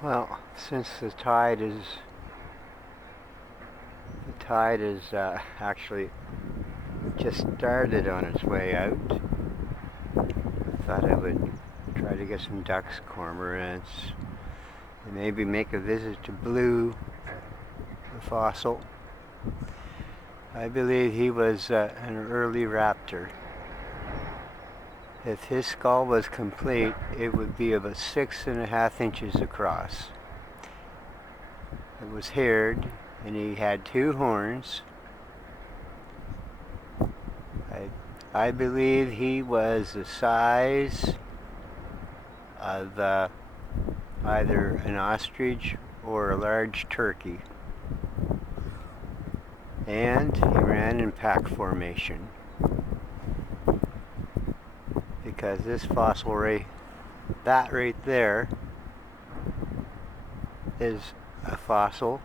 Well, since the tide is actually just started on its way out, I thought I would try to get some ducks, cormorants, and maybe make a visit to Blue, the fossil. I believe he was an early raptor. If his skull was complete, it would be about 6.5 inches across. It was haired, and he had 2 horns. I believe he was the size of either an ostrich or a large turkey. And he ran in pack formation. Because this fossil that right there, is a fossil,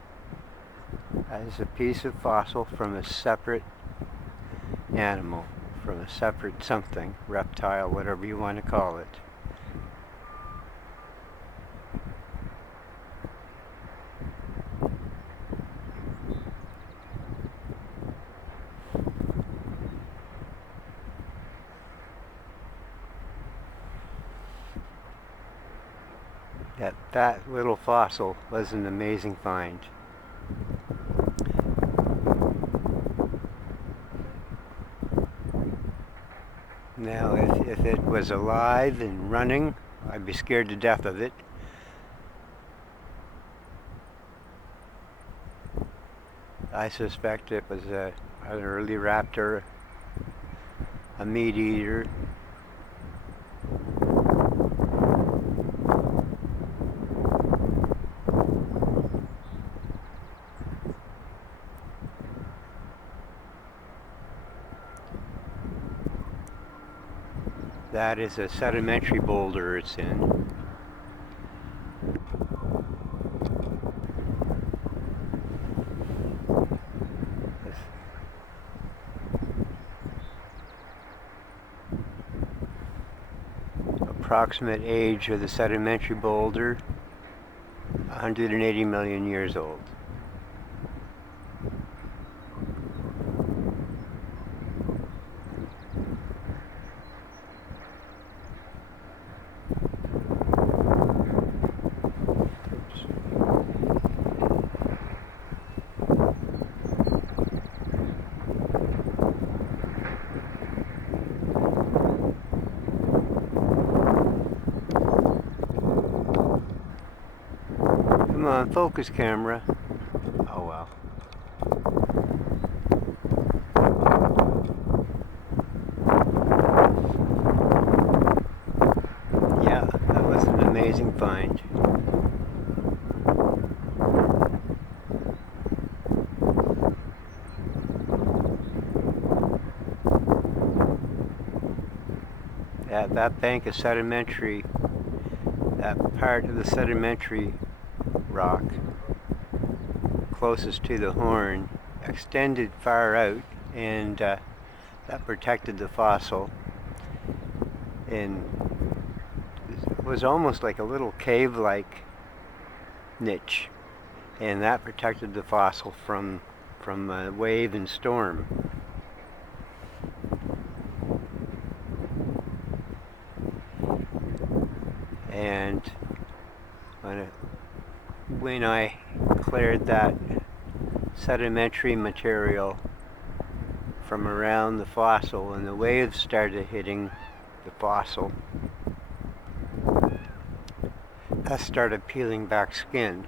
as a piece of fossil from a separate animal, from a separate something, reptile, whatever you want to call it. That little fossil was an amazing find. Now, if it was alive and running, I'd be scared to death of it. I suspect it was an early raptor, a meat eater. That is a sedimentary boulder it's in. Approximate age of the sedimentary boulder, 180 million years old. Come on, focus camera. Oh well. Yeah, that was an amazing find. That bank of sedimentary, that part of the sedimentary rock closest to the horn extended far out, and that protected the fossil, and it was almost like a little cave-like niche, and that protected the fossil from wave and storm. And when I cleared that sedimentary material from around the fossil and the waves started hitting the fossil, that started peeling back skin.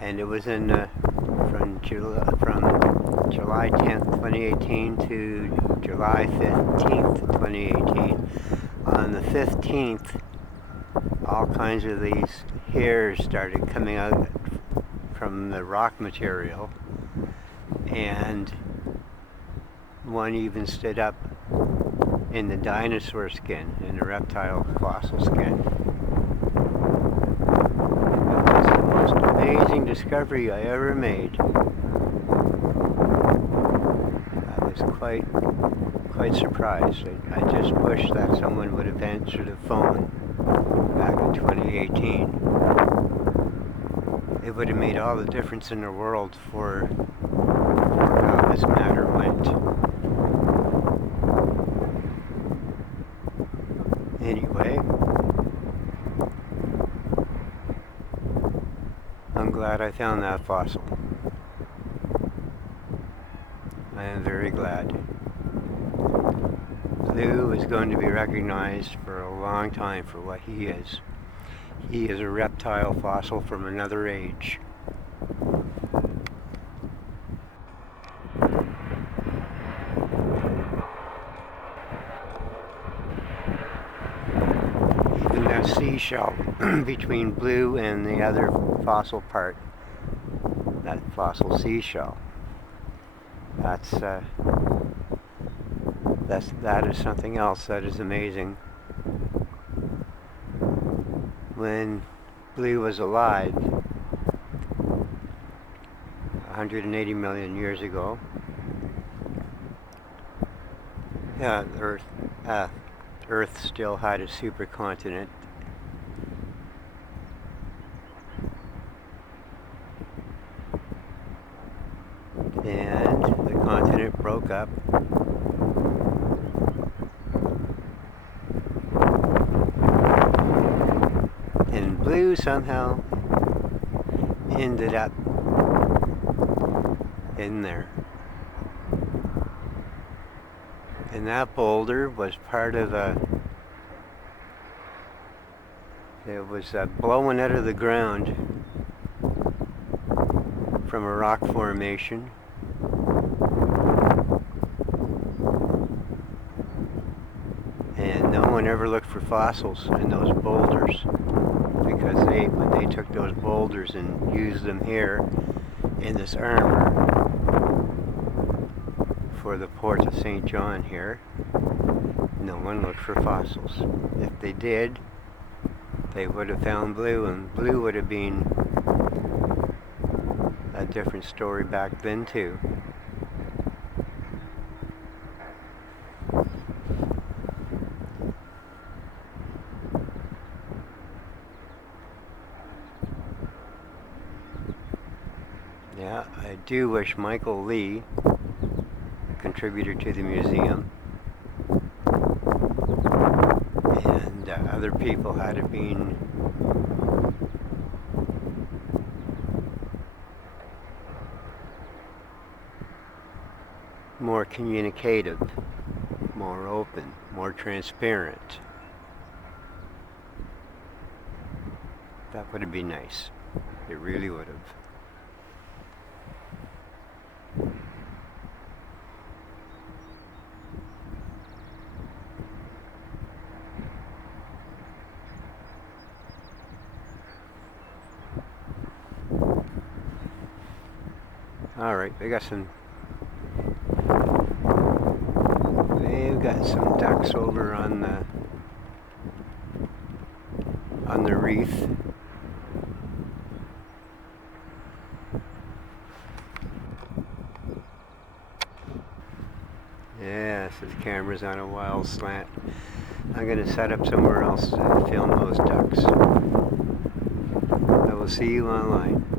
And it was from July 10th, 2018 to July 15th, 2018. On the 15th, all kinds of these hairs started coming out from the rock material, and one even stood up in the dinosaur skin, in the reptile fossil skin. It was the most amazing discovery I ever made. I was quite surprised. I just wish that someone would have answered the phone back in 2018. it would have made all the difference in the world for how this matter went. Anyway, I'm glad I found that fossil. I am very glad. Blue is going to be recognized for a long time for what he is. He is a reptile fossil from another age. Even that seashell between Blue and the other fossil part, that fossil seashell, that is something else that is amazing. When Blue was alive 180 million years ago, Earth still had a supercontinent. And the continent broke up. And Blue somehow ended up in there. And that boulder was part of it was blowing out of the ground from a rock formation. And no one ever looked for fossils in those boulders, because when they took those boulders and used them here in this armor for the port of St. John here, no one looked for fossils. If they did, they would have found Blue, and Blue would have been a different story back then too. Yeah, I do wish Michael Lee, contributor to the museum, and other people had it been more communicative, more open, more transparent. That would have been nice. It really would have. Alright, we've got some ducks over on the reef. Yes, this camera's on a wild slant. I'm going to set up somewhere else to film those ducks. I will see you online.